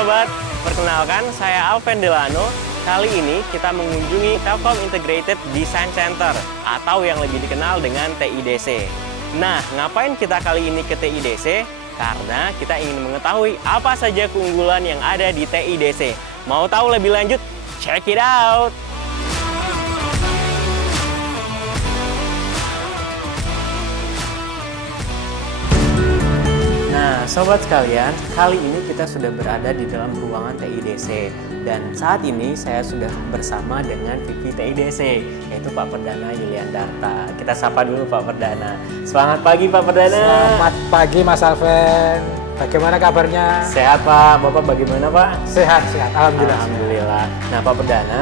sobat, perkenalkan saya Alven Delano. Kali ini kita mengunjungi Telkom Integrated Design Center atau yang lebih dikenal dengan TIDC. Nah, ngapain kita kali ini ke TIDC? Karena kita ingin mengetahui apa saja keunggulan yang ada di TIDC. Mau tahu lebih lanjut? Check it out! Nah, sobat sekalian, kali ini kita sudah berada di dalam ruangan TIDC. Dan saat ini saya sudah bersama dengan VP TIDC, yaitu Pak Perdana Yuliandarta. Kita sapa dulu Pak Perdana. Selamat pagi Pak Perdana. Selamat pagi Mas Alven. Bagaimana kabarnya? Sehat Pak. Bapak bagaimana Pak? Sehat, sehat. Alhamdulillah. Alhamdulillah. Nah Pak Perdana,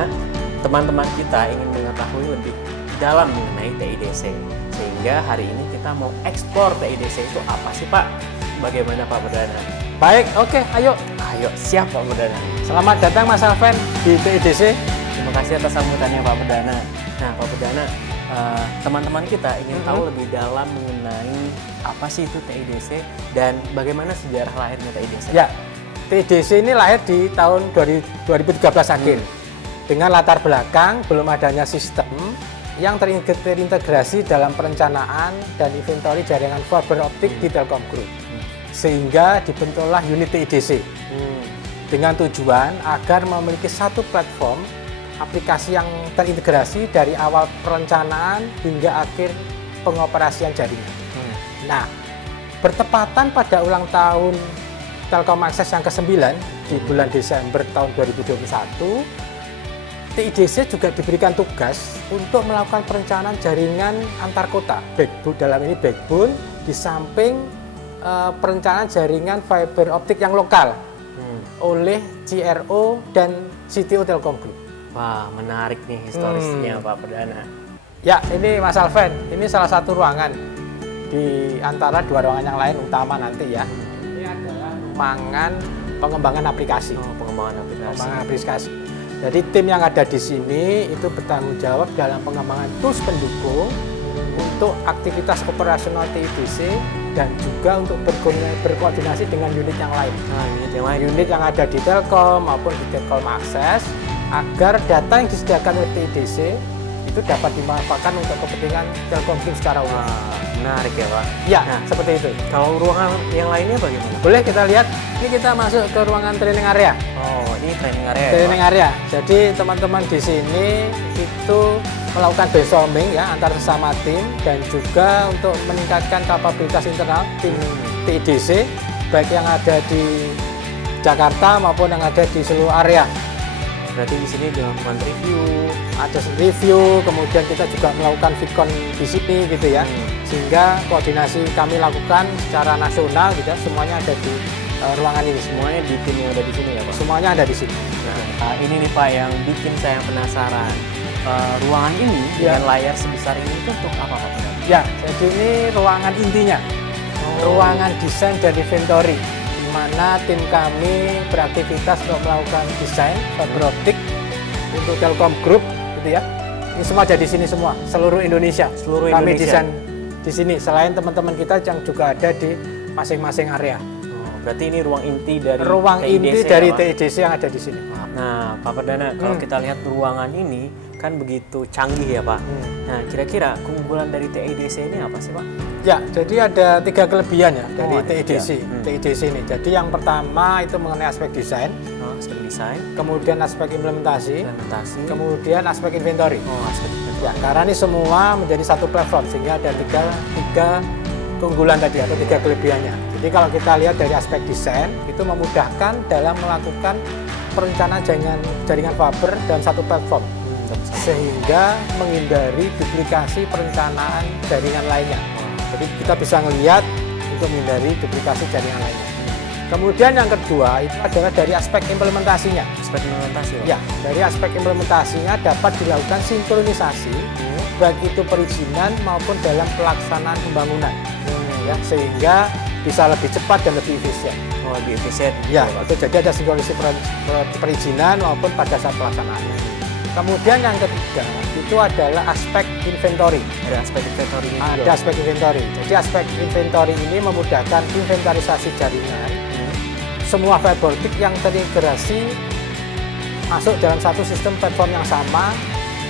teman-teman kita ingin mengetahui lebih dalam mengenai TIDC. Sehingga hari ini kita mau eksplor TIDC itu apa sih Pak? Bagaimana Pak Perdana? Baik, oke, ayo. Ayo, siap Pak Perdana. Selamat datang Mas Alven di TIDC. Terima kasih atas sambutannya Pak Perdana. Nah Pak Perdana, teman-teman kita ingin tahu lebih dalam mengenai apa sih itu TIDC dan bagaimana sejarah lahirnya TIDC. Ya, TIDC ini lahir di tahun 2013 akhir. Dengan latar belakang belum adanya sistem yang terintegrasi dalam perencanaan dan inventory jaringan fiber optik di Telkom Group. Sehingga dibentuklah unit TIDC dengan tujuan agar memiliki satu platform aplikasi yang terintegrasi dari awal perencanaan hingga akhir pengoperasian jaringan. Nah, bertepatan pada ulang tahun Telkom Access yang ke-9 di bulan Desember tahun 2021, TIDC juga diberikan tugas untuk melakukan perencanaan jaringan antar kota, backbone, dalam ini backbone, di samping perencanaan jaringan fiber optik yang lokal oleh CRO dan CTO Telkom Group. Wah, menarik nih historisnya Pak Perdana. Ya, ini Mas Alven, ini salah satu ruangan di antara dua ruangan yang lain utama nanti ya. Ini adalah ruangan pengembangan aplikasi. Oh, pengembangan aplikasi. Pengembangan aplikasi. Jadi tim yang ada di sini itu bertanggung jawab dalam pengembangan tools pendukung untuk aktivitas operasional TIDC dan juga untuk berkoordinasi dengan unit yang lain. Nah, unit yang ada di Telkom maupun di Telkom Access agar data yang disediakan oleh TIDC itu dapat dimanfaatkan untuk kepentingan Telkom Group secara umum. Menarik ya Pak. Ya, seperti itu. Kalau ruangan yang lainnya bagaimana? Boleh kita lihat. Ini kita masuk ke ruangan training area. Oh, ini training area. Training area. Jadi teman-teman di sini itu melakukan brainstorming ya antar sesama tim dan juga untuk meningkatkan kapabilitas internal tim TIDC baik yang ada di Jakarta maupun yang ada di seluruh area. Berarti di sini dilakukan review, kemudian kita juga melakukan Vicon di sini gitu ya. Sehingga koordinasi kami lakukan secara nasional gitu ya, semuanya ada di ruangan ini. Semuanya di tim yang ada di sini ya Pak? Semuanya ada di sini. Nah, ini nih Pak yang bikin saya penasaran. Ruangan ini dengan layar sebesar ini itu untuk apa Pak? Ya, jadi ini ruangan intinya. Ruangan desain dan inventory, di mana tim kami beraktivitas untuk melakukan desain fiber optik untuk Telkom Group gitu ya. Ini semua ada di sini semua, seluruh Indonesia. Kami desain di sini selain teman-teman kita yang juga ada di masing-masing area. Berarti ini ruang inti dari TIDC yang ada di sini. Nah, Pak Perdana, kalau kita lihat ruangan ini kan begitu canggih ya Pak. Nah, kira-kira keunggulan dari TIDC ini apa sih Pak? Ya, jadi ada 3 kelebihan ya dari TIDC ini. Jadi yang pertama itu mengenai aspek desain, kemudian aspek implementasi, kemudian aspek inventory. Ya, karena ini semua menjadi satu platform sehingga ada tiga keunggulan tadi atau 3 kelebihannya. Jadi kalau kita lihat dari aspek desain itu memudahkan dalam melakukan perencanaan jaringan fiber dalam satu platform sehingga menghindari duplikasi perencanaan jaringan lainnya. Jadi kita bisa melihat untuk menghindari duplikasi jaringan lainnya. Kemudian yang kedua itu adalah dari aspek implementasinya. Aspek implementasi Pak? Ya, dari aspek implementasinya dapat dilakukan sinkronisasi baik itu perizinan maupun dalam pelaksanaan pembangunan. Ya, sehingga bisa lebih cepat dan lebih efisien. Lebih efisien. Ya, itu jadi ada sinkronisasi perizinan maupun pada saat pelaksanaan. Kemudian yang ketiga itu adalah aspek inventory. Ada aspek inventory ini juga. Ada aspek inventory. Jadi aspek inventory ini memudahkan inventarisasi jaringan semua fiber optik yang terintegrasi masuk dalam satu sistem platform yang sama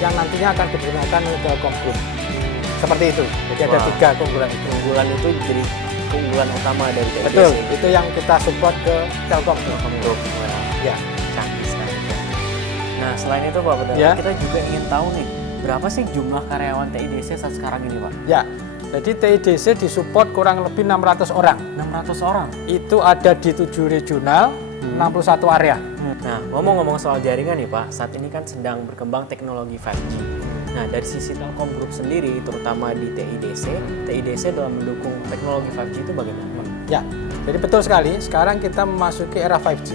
yang nantinya akan digunakan oleh Telkom Group. Seperti itu. Jadi ada 3 keunggulan itu. Keunggulan itu jadi keunggulan utama dari TIDC. Betul, itu yang kita support ke Telkom Group. Ya. Canggih sekali. Nah, selain itu Pak Perdana, Ya. kita juga ingin tahu nih, berapa sih jumlah karyawan TIDC saat sekarang ini Pak? Ya. Jadi TIDC disupport kurang lebih 600 orang. 600 orang. Itu ada di 7 regional, 61 area. Nah, ngomong-ngomong soal jaringan nih Pak, saat ini kan sedang berkembang teknologi 5G. Nah, dari sisi Telkom Group sendiri, terutama di TIDC dalam mendukung teknologi 5G itu bagaimana Pak? Ya, jadi betul sekali. Sekarang kita memasuki era 5G.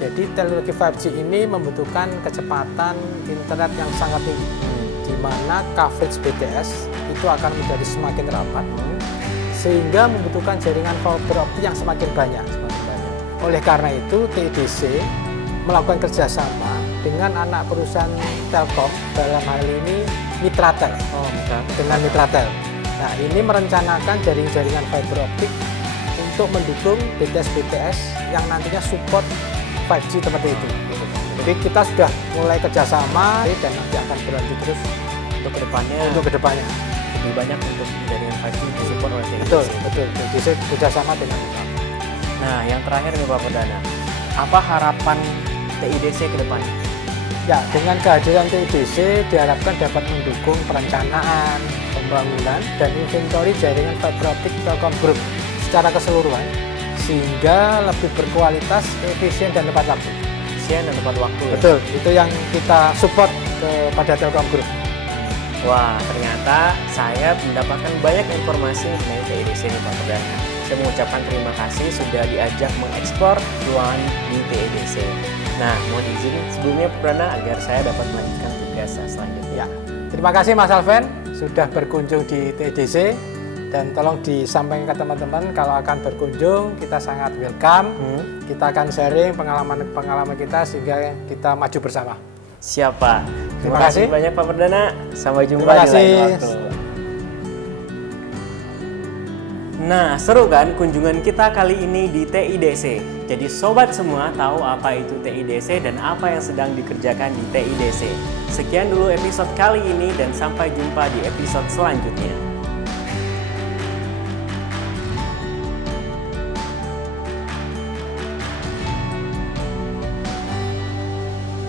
Jadi teknologi 5G ini membutuhkan kecepatan internet yang sangat tinggi, di mana coverage BTS itu akan menjadi semakin rapat, sehingga membutuhkan jaringan fiber optik yang semakin banyak. Oleh karena itu, TIDC melakukan kerjasama dengan anak perusahaan Telkom, dalam hal ini Mitratel, dengan Mitratel. Nah, ini merencanakan jaringan fiber optik untuk mendukung BTS yang nantinya support 5G seperti itu. Jadi kita sudah mulai kerjasama dan nanti akan berlanjut terus Untuk kedepannya lebih banyak untuk jaringan 5G disupport oleh TIDC. Betul. TIDC kerjasama dengan kita. Nah, yang terakhir nih Pak Perdana, apa harapan TIDC ke depannya? Ya, dengan kehadiran TIDC diharapkan dapat mendukung perencanaan, pembangunan, dan inventory jaringan fiber optik Telkom Group secara keseluruhan, sehingga lebih berkualitas, efisien, dan tepat waktu. Efisien dan tepat waktu. Betul, itu yang kita support kepada Telkom Group. Wah, ternyata saya mendapatkan banyak informasi mengenai TIDC nih Pak Perdana. Saya mengucapkan terima kasih sudah diajak mengeksplor ruangan di TIDC. Nah, mohon izin sebelumnya Pak Perdana agar saya dapat melanjutkan tugas selanjutnya. Ya, terima kasih Mas Alven sudah berkunjung di TIDC, dan tolong disampaikan ke teman-teman kalau akan berkunjung kita sangat welcome. Kita akan sharing pengalaman kita sehingga kita maju bersama. Siapa? Terima Terima kasih kasih banyak Pak Perdana. Sampai jumpa Terima di kasih. lain waktu. Nah, seru kan kunjungan kita kali ini di TIDC. Jadi sobat semua tahu apa itu TIDC dan apa yang sedang dikerjakan di TIDC. Sekian dulu episode kali ini dan sampai jumpa di episode selanjutnya.